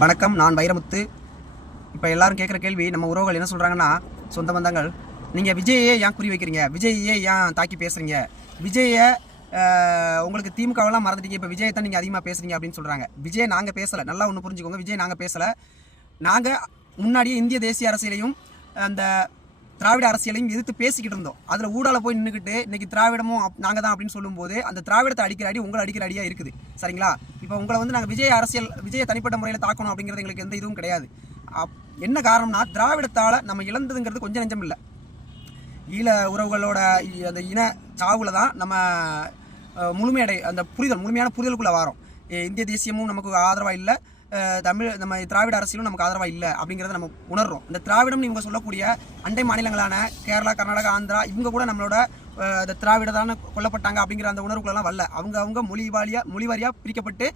வணக்கம், நான் வைரமுத்து. இப்போ எல்லாரும் கேட்குற கேள்வி, நம்ம உறவுகள் என்ன சொல்கிறாங்கன்னா, சொந்த பந்தங்கள், நீங்கள் விஜயை ஏன் குறி வைக்கிறீங்க, விஜயை ஏன் தாக்கி பேசுகிறீங்க, விஜயை உங்களுக்கு திமுகவெல்லாம் மறந்துட்டீங்க, இப்போ விஜயை தான் நீங்கள் அதிகமாக பேசுகிறீங்க அப்படின்னு சொல்கிறாங்க. விஜய் நாங்கள் பேசலை, நல்லா ஒன்று புரிஞ்சுக்கோங்க. விஜய் நாங்கள் பேசலை. நாங்கள் முன்னாடியே இந்திய தேசிய அரசியலையும் அந்த திராவிட அரசியலையும் எதிர்த்து பேசிக்கிட்டு இருந்தோம். அதில் ஊடால போய் நின்றுக்கிட்டு இன்னைக்கு திராவிடமும் நாங்கள் தான் அப்படின்னு சொல்லும்போது அந்த திராவிடத்தை அடிக்கிற அடி உங்களை அடிக்கிற அடியாக இருக்குது. சரிங்களா? இப்போ உங்களை வந்து நாங்கள் விஜய தனிப்பட்ட முறையில் தாக்கணும் அப்படிங்கிறது எங்களுக்கு எந்த இதுவும் கிடையாது. என்ன காரணம்னா, திராவிடத்தால் நம்ம இழந்ததுங்கிறது கொஞ்சம் நெஞ்சம் இல்லை. ஈழ உறவுகளோட அந்த இன சாவுல தான் நம்ம அந்த முழுமையான புரிதலுக்குள்ளே வரோம். இந்திய தேசியமும் நமக்கு ஆதரவாக இல்லை, நம்ம திராவிட அரசியலும் நமக்கு ஆதரவாக இல்லை அப்படிங்கிறத நம்ம உணர்றோம். இந்த திராவிடம் இவங்க சொல்லக்கூடிய அண்டை மாநிலங்களான கேரளா, கர்நாடகா, ஆந்திரா இவங்க கூட நம்மளோட இந்த திராவிட தானே கொல்லப்பட்டாங்க அப்படிங்கிற அந்த உணர்வுகளெல்லாம் வரல. அவங்க மொழி வாரியாக பிரிக்கப்பட்டு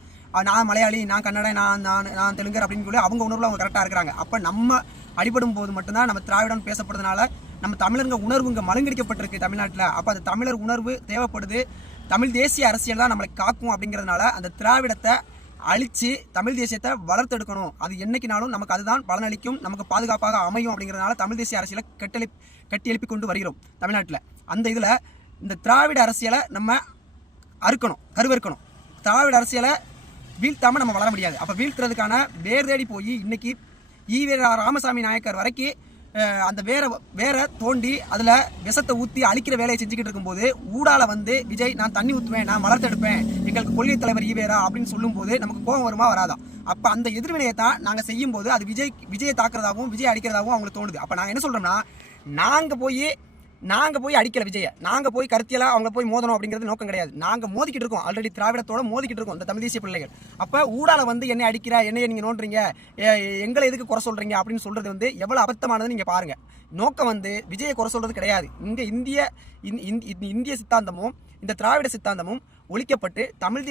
நான் மலையாளி, நான் கன்னட, நான் தெலுங்கர் அப்படின்னு சொல்லி அவங்க உணர்வில் அவங்க கரெக்டாக இருக்கிறாங்க. அப்போ நம்ம அடிபடும் போது மட்டும்தான் நம்ம திராவிடம் பேசப்படுறதுனால நம்ம தமிழருங்க உணர்வு இங்கே மழுங்கடிக்கப்பட்டிருக்கு தமிழ்நாட்டில். அப்போ அந்த தமிழர் உணர்வு தேவைப்படுது. தமிழ் தேசிய அரசியல் தான் நம்மளை காக்கும் அப்படிங்கிறதுனால அந்த திராவிடத்தை அழித்து தமிழ் தேசியத்தை வளர்த்தெடுக்கணும். அது என்னைக்குனாலும் நமக்கு அதுதான் பலனளிக்கும், நமக்கு பாதுகாப்பாக அமையும் அப்படிங்கிறதுனால தமிழ் தேசிய அரசியலை கட்டி எழுப்பி கொண்டு வருகிறோம் தமிழ்நாட்டில். அந்த இதில் இந்த திராவிட அரசியலை நம்ம கருவறுக்கணும். திராவிட அரசியலை வீழ்த்தாமல் நம்ம வளர முடியாது. அப்போ வீழ்த்துறதுக்கான வேர் தேடி போய் இன்னைக்கு ராமசாமி நாயக்கர் வரைக்கும் அந்த வேற தோண்டி அதில் விஷத்தை ஊற்றி அழிக்கிற வேலையை செஞ்சுக்கிட்டு இருக்கும்போது ஊடால வந்து விஜய் நான் தண்ணி ஊற்றுவேன், நான் வளர்த்தெடுப்பேன், எங்களுக்கு கொள்கை தலைவர் ஈவேரா அப்படின்னு சொல்லும்போது நமக்கு கோபம் வருமா வராதா? அப்போ அந்த எதிர்வினையை தான் நாங்கள் செய்யும்போது அது விஜயை தாக்குறதாகவும் விஜய் அடிக்கிறதாகவும் அவங்களுக்கு தோணுது. அப்போ நாங்கள் என்ன சொல்கிறோம்னா, நாங்கள் போய் அடிக்கல விஜயை, நாங்கள் போய் கருத்தியலாக அவங்க போய் மோதணும் அப்படிங்கிறது நோக்கம் கிடையாது. நாங்கள் மோதிக்கிட்டு இருக்கோம், ஆல்ரெடி திராவிடத்தோட மோதிக்கிட்டு இருக்கோம் இந்த தமிழ் தேசிய பிள்ளைகள். அப்போ ஊடால வந்து என்னை அடிக்கிறா, என்னையை நீங்கள் நோண்டுறீங்க, எங்களை எதுக்கு குறை சொல்கிறீங்க அப்படின்னு சொல்கிறது வந்து எவ்வளோ அபத்தமானதுன்னு நீங்கள் பாருங்கள். நோக்கம் வந்து விஜயை குறை சொல்கிறது கிடையாது. இங்கே இந்திய சித்தாந்தமும் இந்த திராவிட சித்தாந்தமும் ஒழிக்கப்பட்டு தமிழ்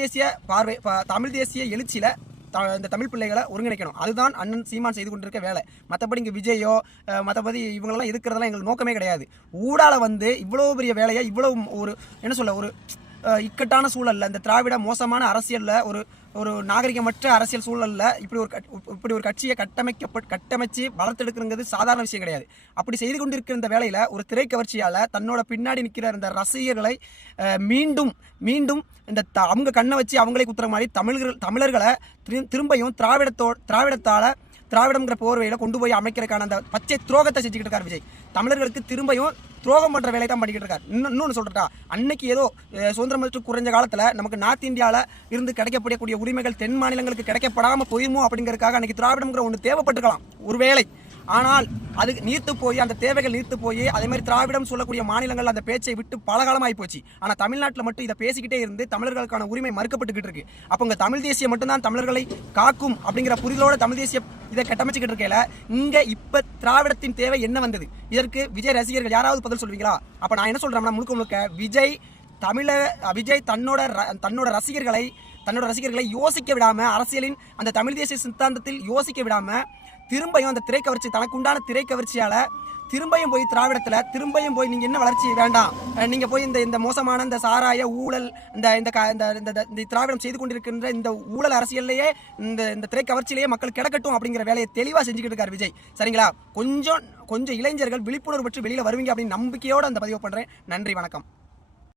தேசிய எழுச்சியில் இந்த தமிழ் பிள்ளைகளை ஒருங்கிணைக்கணும். அதுதான் அண்ணன் சீமான் செய்து கொண்டிருக்க வேலை. மற்றபடி இங்கே விஜயோ மற்றபடி இவங்களெல்லாம் எதிர்க்கிறதெல்லாம் எங்களுக்கு நோக்கமே கிடையாது. ஊடால வந்து இவ்வளோ பெரிய வேலையை இவ்வளோ ஒரு ஒரு இக்கட்டான சூழலில், இந்த திராவிட மோசமான அரசியலில், ஒரு நாகரிகமற்ற அரசியல் சூழலில் இப்படி ஒரு கட்சியை கட்டமைச்சு வளர்த்தெடுக்கிறது சாதாரண விஷயம் கிடையாது. அப்படி செய்து கொண்டிருக்கிற இந்த வேலையில் ஒரு திரை கவர்ச்சியால் தன்னோட பின்னாடி நிற்கிற இந்த ரசிகர்களை மீண்டும் இந்த அவங்க கண்ணை வச்சு அவங்களே குத்துற மாதிரி தமிழர்களை திரும்பியும் திராவிடம்ங்கிற போர்வையில் கொண்டு போய் அமைக்கிறதுக்கான அந்த பச்சை துரோகத்தை செஞ்சுக்கிட்டு இருக்கார் விஜய். தமிழர்களுக்கு திரும்பியும் துரோகம் பண்ற வேலையை தான் பண்ணிக்கிட்டு இருக்காரு. இன்னொன்று சொல்றா, அன்னைக்கு ஏதோ சுதந்திரம் மற்றும் குறைஞ்ச காலத்தில் நமக்கு நார்த் இந்தியாவில் இருந்து கிடைக்கப்படக்கூடிய உரிமைகள் தென் மாநிலங்களுக்கு கிடைக்கப்படாமல் போயுமோ அப்படிங்கிறதுக்காக அன்னைக்கு திராவிடம்ங்கிற ஒன்று தேவைப்பட்டிருக்கலாம் ஒருவேளை. ஆனால் அது நீர்த்து போய், அந்த தேவைகள் நீர்த்து போய், அதே மாதிரி திராவிடம் சொல்லக்கூடிய மாநிலங்கள் அந்த பேச்சை விட்டு பல காலமாகி போச்சு. ஆனால் தமிழ்நாட்டில் மட்டும் இதை பேசிக்கிட்டே இருந்து தமிழர்களுக்கான உரிமை மறுக்கப்பட்டுக்கிட்டு இருக்கு. அப்போ இங்கே தமிழ் தேசியம் மட்டும்தான் தமிழர்களை காக்கும் அப்படிங்கிற புரிதலோட தமிழ் தேசிய இதை கட்டமைச்சுக்கிட்டு இருக்கையில இங்கே இப்போ திராவிடத்தின் தேவை என்ன வந்தது? இதற்கு விஜய் ரசிகர்கள் யாராவது பதில் சொல்வீங்களா? அப்போ நான் என்ன சொல்கிறேன்னா, முழுக்க விஜய் தன்னோட ரசிகர்களை யோசிக்க விடாம, அரசியலின் அந்த தமிழ் தேசிய சித்தாந்தத்தில் யோசிக்க விடாம திரும்பியும் அந்த திரைக்கவர்ச்சி, தனக்கு உண்டான திரைக்கவர்ச்சியால திரும்பியும் போய் திராவிடத்தில் திரும்பியும் போய் நீங்கள் என்ன வளர்ச்சி வேண்டாம், நீங்கள் போய் இந்த மோசமான இந்த சாராய ஊழல் இந்த திராவிடம் செய்து கொண்டிருக்கின்ற இந்த ஊழல் அரசியல்லையே இந்த திரைக்கவர்ச்சியிலேயே மக்கள் கிடக்கட்டும் அப்படிங்கிற வேலையை தெளிவாக செஞ்சுக்கிட்டு இருக்கார் விஜய். சரிங்களா? கொஞ்சம் இளைஞர்கள் விழிப்புணர்வு பெற்று வெளியில் வருவீங்க அப்படின்னு நம்பிக்கையோடு அந்த பதிவு பண்ணுறேன். நன்றி, வணக்கம்.